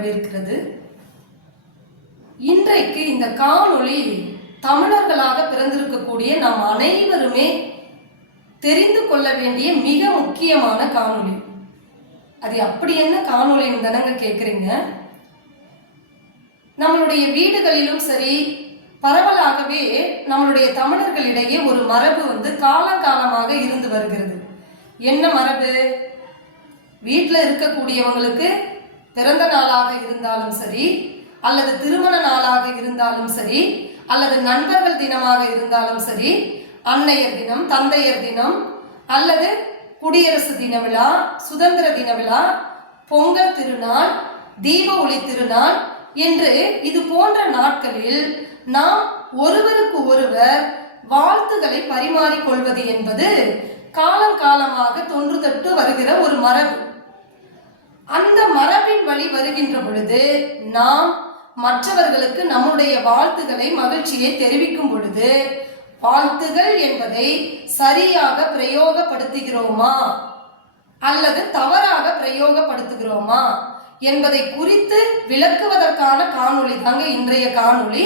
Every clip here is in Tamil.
வரவேற்கிறது. இன்றைக்கு இந்த காணொளி தமிழர்களாக பிறந்திருக்கக்கூடிய நாம் அனைவருமே தெரிந்து கொள்ள வேண்டிய மிக முக்கியமான காணொளி. அது அப்படி என்ன காணொளின்னு தானங்க கேட்குறீங்க. நம்மளுடைய வீடுகளிலும் சரி, பரவலாகவே நம்மளுடைய தமிழர்களிடையே ஒரு மரபு காலங்காலமாக இருந்து வருகிறது. என்ன மரபு? வீட்டில் இருக்கக்கூடியவங்களுக்கு பிறந்த நாளாக இருந்தாலும் சரி, அல்லது திருமண நாளாக இருந்தாலும் சரி, அல்லது நண்பர்கள் தினமாக இருந்தாலும் சரி, அன்னையர் தினம், தந்தையர் தினம், அல்லது குடியரசு தின விழா, சுதந்திர தின விழா, பொங்கல் திருநாள், தீப ஒளி திருநாள் என்று இது போன்ற நாட்களில் நாம் ஒருவருக்கு ஒருவர் வாழ்த்துக்களை பரிமாறிக்கொள்வது என்பது காலங்காலமாக தொன்று தொட்டு வருகிற ஒரு மரபு. அந்த மரபின் வழி வருகின்ற பொழுது நாம் மற்றவர்களுக்கு நம்முடைய வாழ்த்துக்களை, மகிழ்ச்சியை தெரிவிக்கும் பொழுது வாழ்த்துகள் என்பதை சரியாக பிரயோகப்படுத்துகிறோமா அல்லது தவறாக பிரயோகப்படுத்துகிறோமா என்பதை குறித்து விளக்குவதற்கான காணொளி தாங்க இன்றைய காணொளி.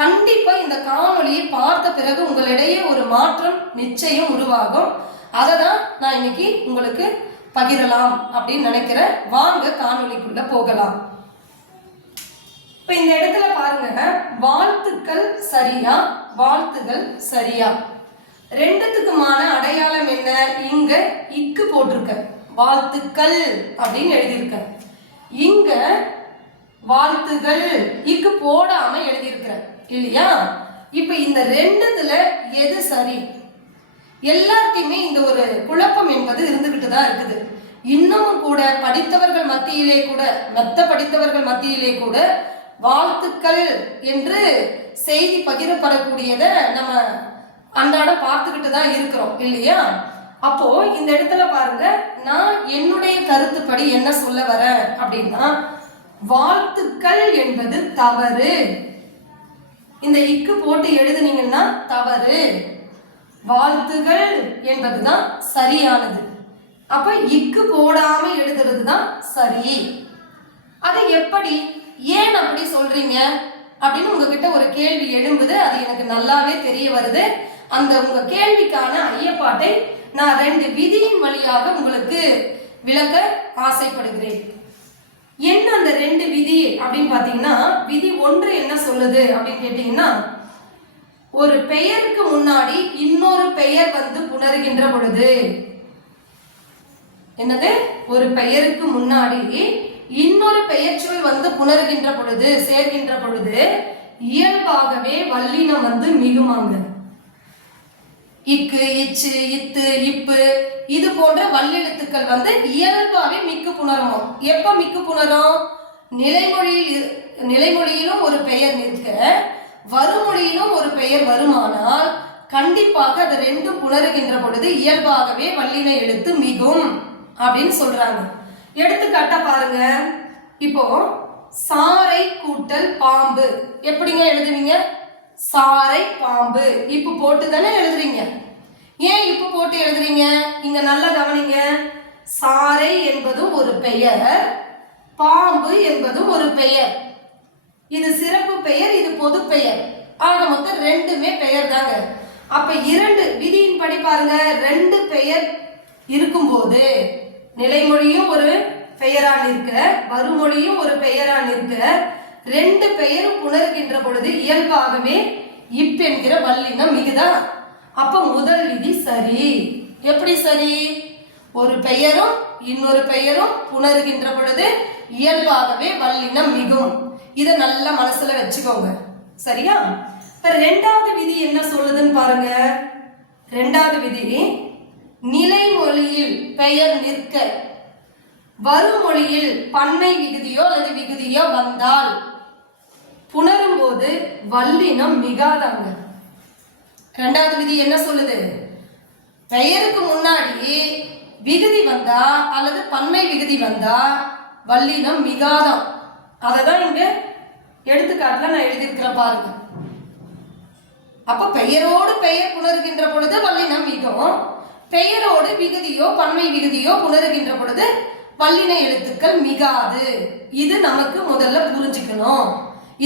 கண்டிப்பா இந்த காணொளியை பார்த்த பிறகு உங்களிடையே ஒரு மாற்றம் நிச்சயம் உருவாகும். அதை தான் நான் இன்னைக்கு உங்களுக்கு பகிரலாம் அப்படின்னு நினைக்கிறேன். வாங்க காணொளிக்குள்ள போகலாம். இப்ப இந்த இடத்துல பாருங்க, வாழ்த்துக்கள் சரியா, வாழ்த்துகள் சரியா, ரெண்டுத்துக்குமான அடையாளம் என்ன? இங்க இக்கு போட்டிருக்க, வாழ்த்துக்கள் அப்படின்னு எழுதியிருக்க. இங்க வாழ்த்துகள் இக்கு போடாம எழுதியிருக்கிற இல்லையா? இப்ப இந்த ரெண்டுத்துல எது சரி? எல்லாத்தையுமே இந்த ஒரு குழப்பம் என்பது இருந்துகிட்டு தான் இருக்குது. இன்னமும் கூட படித்தவர்கள் மத்தியிலே கூட, மெத்த படித்தவர்கள் மத்தியிலே கூட வாழ்த்துக்கள் என்று செய்தி பகிரப்படக்கூடியதை நம்ம அன்றாட பார்த்துக்கிட்டு தான் இருக்கிறோம் இல்லையா? அப்போ இந்த இடத்துல பாருங்க, நான் என்னுடைய கருத்துப்படி என்ன சொல்ல வரேன் அப்படின்னா, வாழ்த்துக்கள் என்பது தவறு. இந்த இக்கு போட்டு எழுதுனீங்கன்னா தவறு, வாழ்த்துகள் என்பதுதான் சரியானது. அப்ப இக்கு போடாம எழுதுறது தான் சரி. அது எப்படி, ஏன் அப்படி சொல்றீங்க அப்படின்னு உங்ககிட்ட ஒரு கேள்வி எழும்புது. அது எனக்கு நல்லாவே தெரிய வருது. அந்த உங்க கேள்விக்கான ஐயப்பாட்டை நான் 2 விதியின் வழியாக உங்களுக்கு விளக்க ஆசைப்படுகிறேன். என்ன அந்த 2 விதி அப்படின்னு பாத்தீங்கன்னா, விதி 1 என்ன சொல்லுது அப்படின்னு கேட்டீங்கன்னா, ஒரு பெயருக்கு முன்னாடி இன்னொரு பெயர் புணருகின்ற பொழுது, என்னது? ஒரு பெயருக்கு முன்னாடி இன்னொரு பெயர்ச்சொல் புணருகின்ற பொழுது, சேர்கின்ற பொழுது இயல்பாகவே வல்லினம் மிகுமாங்க. இக்கு, இச்சு, இத்து, இப்பு இது போன்ற வல்லெழுத்துக்கள் இயல்பாகவே மிக்கு புணரும். எப்ப மிக்கு புணரும்? நிலைமொழியிலும் ஒரு பெயர் நிற்க, வருமொழியிலும் ஒரு பெயர் வருமானால் கண்டிப்பாக அது ரெண்டும் புணருகின்ற பொழுது இயல்பாகவே வல்லின எழுத்து மிகும் அப்படின்னு சொல்றாங்க. எடுத்துக்காட்ட பாருங்க. இப்போ சாரை கூட்டல் பாம்பு எப்படிங்க எழுதுவீங்க? சாரை பாம்பு இப்பு போட்டு தானே எழுதுறீங்க. ஏன் இப்பு போட்டு எழுதுறீங்க? இங்க நல்லா கவனிங்க. சாரை என்பது ஒரு பெயர், பாம்பு என்பது ஒரு பெயர். இது சிறப்பு பெயர், இது பொது பெயர். ஆக மொத்தம் ரெண்டுமே பெயர் தாங்க. அப்ப 2 விதியின் படி பாருங்க, 2 பெயர் இருக்கும்போது நிலைமொழியும் ஒரு பெயரா நிற்க, வருமொழியும் ஒரு பெயரா நிற்க, 2 பெயரும் புணர்கின்ற பொழுது இயல்பாகவே இப் என்கிற வல்லினம் மிகுதா? அப்ப முதல் விதி சரி. எப்படி சரி? ஒரு பெயரும் இன்னொரு பெயரும் புணர்கின்ற பொழுது இயல்பாகவே வல்லினம் மிகும். இதை நல்லா மனசுல வச்சுக்கோங்க. சரியா? இப்ப 2வது விதி என்ன சொல்லுதுன்னு பாருங்க. 2வது விதி, நிலைமொழியில் பெயர் நிற்க, வருமொழியில் பன்மை விகுதியோ அல்லது விகுதியோ வந்தால் புணரும் போது வல்லினம் மிகாதாங்க. 2வது விதி என்ன சொல்லுது? பெயருக்கு முன்னாடி விகுதி வந்தா அல்லது பன்மை விகுதி வந்தா வல்லினம் மிகாதான். அததான் இங்க எடுத்துக்காட்டுல நான் எழுதியிருக்கிற பாருங்க. அப்ப பெயரோடு பெயர் புணர்கின்ற பொழுது வல்லினம் மிகும், பெயரோடு விகுதியோ பன்மை விகுதியோ புணருகின்ற பொழுது வல்லின எழுத்துக்கள் மிகாது. இது நமக்கு முதல்ல புரிஞ்சுக்கணும்.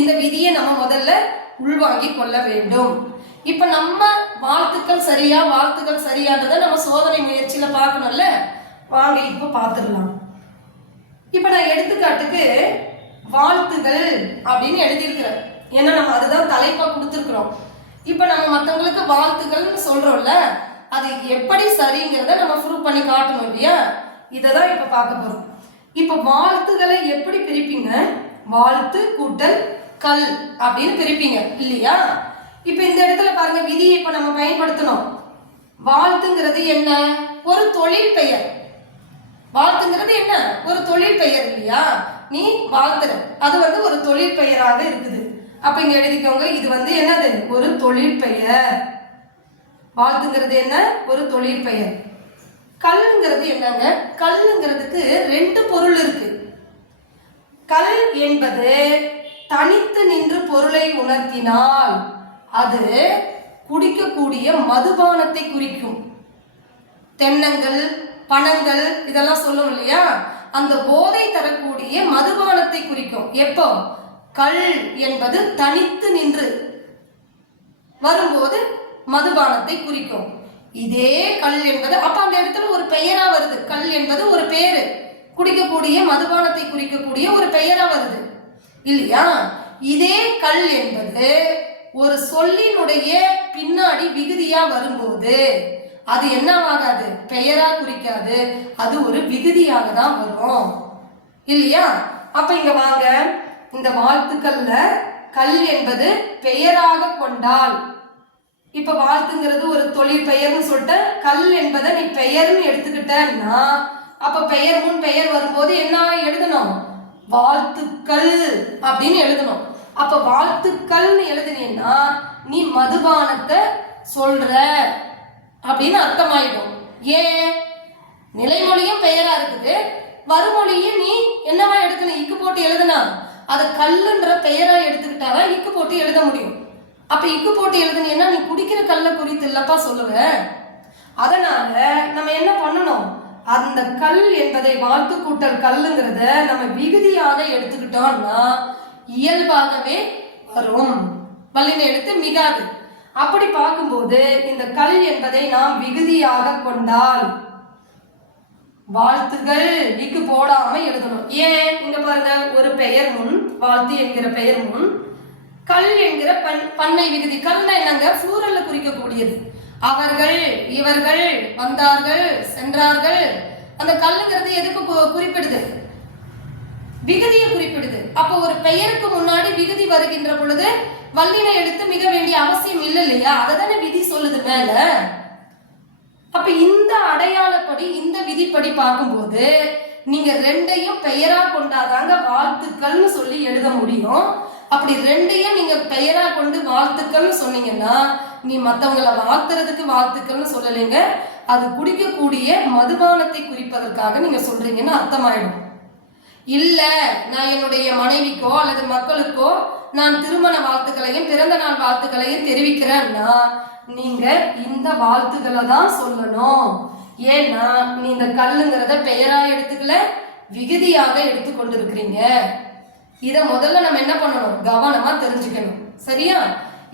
இந்த விதியை நம்ம முதல்ல உள்வாங்கி கொள்ள வேண்டும். இப்ப நம்ம வாழ்த்துக்கள் சரியா வாழ்த்துக்கள் சரியான்றதை நம்ம சோதனை முயற்சியில பார்க்கணும்ல. வாங்க இப்ப பார்த்துடலாம். இப்ப நான் எடுத்துக்காட்டுக்கு வாழ்த்துகள் அப்படின்னு எழுதியிருக்கிறேன். ஏன்னா நம்ம அதுதான் தலைப்பா கொடுத்துருக்குறோம். இப்ப நம்ம மற்றவங்களுக்கு வாழ்த்துக்கள்னு சொல்றோம்ல, அது எப்படி சரிங்கிறத நம்ம ப்ரூவ் பண்ணி காட்டணும் இல்லையா? இதைதான் இப்ப பார்க்க போறோம். இப்ப வாழ்த்துக்களை எப்படி பிரிப்பீங்க? வாழ்த்து கூட்டல் கல் அப்படின்னு பிரிப்பீங்க இல்லையா? இப்ப இந்த இடத்துல பாருங்க, விதியை இப்ப நம்ம பயன்படுத்தணும். வாழ்த்துங்கிறது என்ன? ஒரு தொழில் பெயர். வாழ்த்துங்கிறது என்ன? ஒரு தொழில் பெயர் இல்லையா? நீ வாழ்த்துற, அது ஒரு தொழில் பெயராக இருக்குது. அப்ப இங்க எழுதிக்கோங்க, இது என்னது? ஒரு தொழில் பெயர். வாழ்த்துங்கிறது என்ன? ஒரு தொழில் பெயர். கல்லுங்கிறது என்னங்க? கல்லுங்கிறதுக்கு ரெண்டு பொருள் இருக்கு. கல் என்பது தனித்து நின்று பொருளை உணர்த்தினால் அது குடிக்கக்கூடிய மதுபானத்தை குறிக்கும். தென்னங்கள், பணங்கள் இதெல்லாம் சொல்லும் இல்லையா? அந்த போதை தரக்கூடிய மதுபானத்தை குறிக்கும். எப்போ? கல் என்பது தனித்து நின்று வரும்போது மதுபானத்தை குறிக்கும். இதே கல் என்பது அப்ப அந்த இடத்துல ஒரு பெயரா வருது. கல் என்பது ஒரு பெயரு, குடிக்கக்கூடிய மதுபானத்தை குறிக்கக்கூடிய ஒரு பெயரா வருது இல்லையா? இதே கல் என்பது ஒரு சொல்லினுடைய பின்னாடி விகுதியா வரும்போது அது என்னவாகாது? பெயரா குறிக்காது, அது ஒரு விகுதியாக தான் வரும் இல்லையா? அப்ப இங்க வாங்க, இந்த வாழ்த்துக்கள்ல கல் என்பது பெயராக கொண்டால், இப்ப வாழ்த்துங்கிறது ஒரு தொழில் பெயர்னு சொல்லிட்டு கல் என்பதை நீ பெயர்னு எடுத்துக்கிட்டன்னா, அப்ப பெயர் முன் பெயர் வரும்போது என்ன எழுதணும்? வாழ்த்துக்கள் அப்படின்னு எழுதணும். அப்ப வாழ்த்துக்கள்னு எழுதினீன்னா நீ மதுபானத்தை சொல்ற அப்படின்னு அர்த்தமாயிடும். ஏன்? நிலைமொழியும் பெயரா இருக்குது, வருமொழியும் நீ என்னவா எடுக்கணும்? இக்கு போட்டு எழுதுனா அதை கல்லுன்ற பெயரா எடுத்துக்கிட்டாதான் இக்கு போட்டு எழுத முடியும். அப்ப இக்கு போட்டு எழுதுனீன்னா நீ குடிக்கிற கல்லை குறித்து இல்லப்பா சொல்லுவ. அதனால நம்ம என்ன பண்ணணும்? அந்த கல் என்பதை வாழ்த்து கூட்டல் கல்லுங்கிறத நம்ம விகுதியாக எடுத்துக்கிட்டோம்னா இயல்பாகவே வரும், வல்லின எழுத்து மிகாது. அப்படி பார்க்கும்போது இந்த கல் என்பதை நாம் விகுதியாக கொண்டால் வாழ்த்துகள் இக்கு போடாம எழுதணும். ஏன்? இங்க பாருங்க, ஒரு பெயர் முன், வாழ்த்து என்கிற பெயர் முன் கல் என்கிற பன்மை விகுதி. கல்னா என்னங்க? ஃப்ளூரல்ல குறிக்கக்கூடியது. அவர்கள், இவர்கள், வந்தார்கள், சென்றார்கள். அந்த கல்லுங்கிறது எதுக்கு குறிப்பிடுது? விகுதியை குறிப்பிடுது. அப்போ ஒரு பெயருக்கு முன்னாடி விகுதி வருகின்ற பொழுது வல்லின எழுத்து மிக வேண்டிய அவசியம் இல்லை இல்லையா? அததானே விதி சொல்லுது மேல. அப்ப இந்த அடையாளப்படி, இந்த விதிப்படி பார்க்கும்போது நீங்க ரெண்டையும் பெயரா கொண்டாதாங்க வாழ்த்துக்கள்னு சொல்லி எழுத முடியும். அப்படி ரெண்டையும் நீங்க பெயரா கொண்டு வாழ்த்துக்கள்னு சொன்னீங்கன்னா நீ மற்றவங்களை வாழ்த்துறதுக்கு வாழ்த்துக்கள்னு சொல்லலைங்க, அது குடிக்கக்கூடிய மதுபானத்தை குறிப்பதற்காக நீங்க சொல்றீங்கன்னு அர்த்தமாயிடும். இல்ல, நான் என்னுடைய மனைவிக்கோ அல்லது மக்களுக்கோ நான் திருமண வாழ்த்துக்களையும் பிறந்த நாள் வாழ்த்துக்களையும் தெரிவிக்கிறேன்னா நீங்க இந்த வாழ்த்துக்களை தான் சொல்லணும். ஏன்னா நீ இந்த கல்லுங்கிறத பெயரா எடுத்துக்கல, விகுதியாக எடுத்துக்கொண்டு இருக்கிறீங்க. இத முதல்ல நம்ம என்ன பண்ணணும்? கவனமா தெரிஞ்சுக்கணும். சரியா?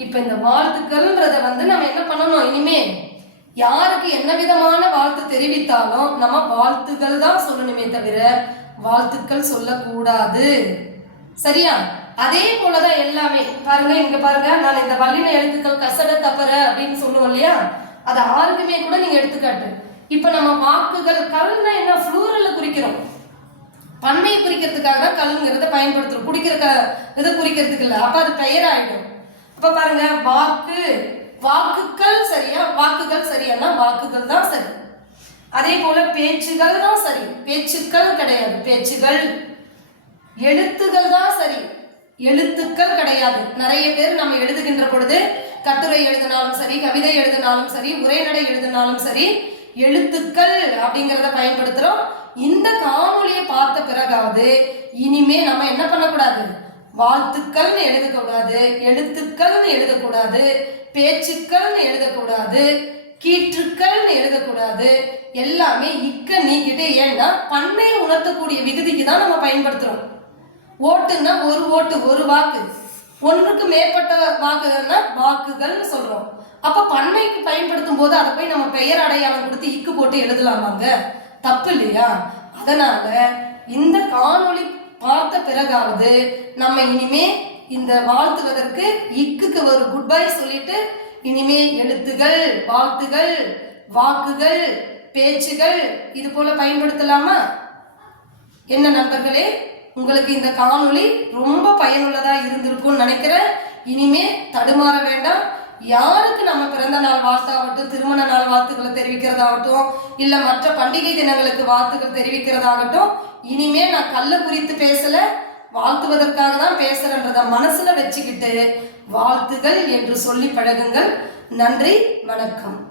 இப்ப இந்த வாழ்த்துக்கள்ன்றத நம்ம என்ன பண்ணணும்? இனிமே யாருக்கு என்ன விதமான வாழ்த்து தெரிவித்தாலும் நம்ம வாழ்த்துக்கள் தான் சொல்லணுமே தவிர வாழ்த்துக்கள் சொல்லக்கூடாது. சரியா? அதே போலதான் எல்லாமே. பாருங்க, இங்க பாருங்க, நான் இந்த வல்லின எழுத்துக்கள் கசட தப்பற அப்படின்னு சொல்லுவோம் இல்லையா? அது ஆறுக்குமே கூட நீங்க எடுத்துக்காட்டு. இப்ப நம்ம வாக்குகள், கல்னா என்ன? ஃப்ளூரல்ல குறிக்கிறோம், பன்மையை குறிக்கிறதுக்காக தான் கல்லுங்கிறத பயன்படுத்துறோம், குடிக்கிற இதை குறிக்கிறதுக்கு இல்லை. அப்ப அது பெயர் ஆயிடும். அப்ப பாருங்க, வாக்கு, வாக்குகள் சரியா? வாக்குகள் சரியானா வாக்குகள் தான் சரி. அதே போல பேச்சுகள் தான் சரி, பேச்சுக்கள் கிடையாது, பேச்சுகள். எழுத்துகள் தான் சரி, எழுத்துக்கள் கிடையாது. நிறைய பேர் நம்ம எழுதுகின்ற பொழுது கட்டுரை எழுதினாலும் சரி, கவிதை எழுதினாலும் சரி, உரைநடை எழுதினாலும் சரி, எழுத்துக்கள் அப்படிங்கிறத பயன்படுத்துறோம். இந்த காணொலியை பார்த்த பிறகாவது இனிமே நம்ம என்ன பண்ணக்கூடாது? வாழ்த்துக்கள்னு எழுதக்கூடாது, எழுத்துக்கள்னு எழுதக்கூடாது, பேச்சுக்கள்னு எழுதக்கூடாது, கீற்றுக்கள்னு எழுதக்கூடாது. எல்லாமே இக்க நீக்கிட்டு, ஏன்னா பன்மையை உணர்த்தக்கூடிய விகுதிக்கு தான் நம்ம பயன்படுத்துறோம். ஓட்டுன்னா ஒரு ஓட்டு, ஒரு வாக்கு. ஒன்றுக்கு மேற்பட்ட வாக்குகள்னா வாக்குகள்னு சொல்றோம். அப்ப பன்மைக்கு பயன்படுத்தும் போது அதை போய் நம்ம பெயர் அடையாளம் கொடுத்து இக்கு போட்டு எழுதலாமாங்க? தப்பு இல்லையா? அதனால இந்த காணொளி பார்த்த பிறகாவது நம்ம இனிமே இந்த வாழ்த்துவதற்கு இக்குக்கு ஒரு குட் பை சொல்லிட்டு இனிமே எழுத்துகள், வாழ்த்துகள், வாக்குகள், பேச்சுகள் இது போல பயன்படுத்தலாமா? என்ன நண்பர்களே, உங்களுக்கு இந்த காணொளி ரொம்ப பயனுள்ளதா இருந்திருக்கும்னு நினைக்கிறேன். இனிமே தடுமாற வேண்டாம். யாருக்கு நம்ம பிறந்த நாள் வாழ்த்தாகட்டும், திருமண நாள் வாழ்த்துக்களை தெரிவிக்கிறதாகட்டும், இல்ல மற்ற பண்டிகை தினங்களுக்கு வாழ்த்துக்கள் தெரிவிக்கிறதாகட்டும், இனிமே நான் கல்ல குறித்து பேசல, வாழ்த்துவதற்காக தான் பேசுறேன்றத மனசுல வச்சுக்கிட்டு வாழ்த்துகள் என்று சொல்லி பழகுங்கள். நன்றி, வணக்கம்.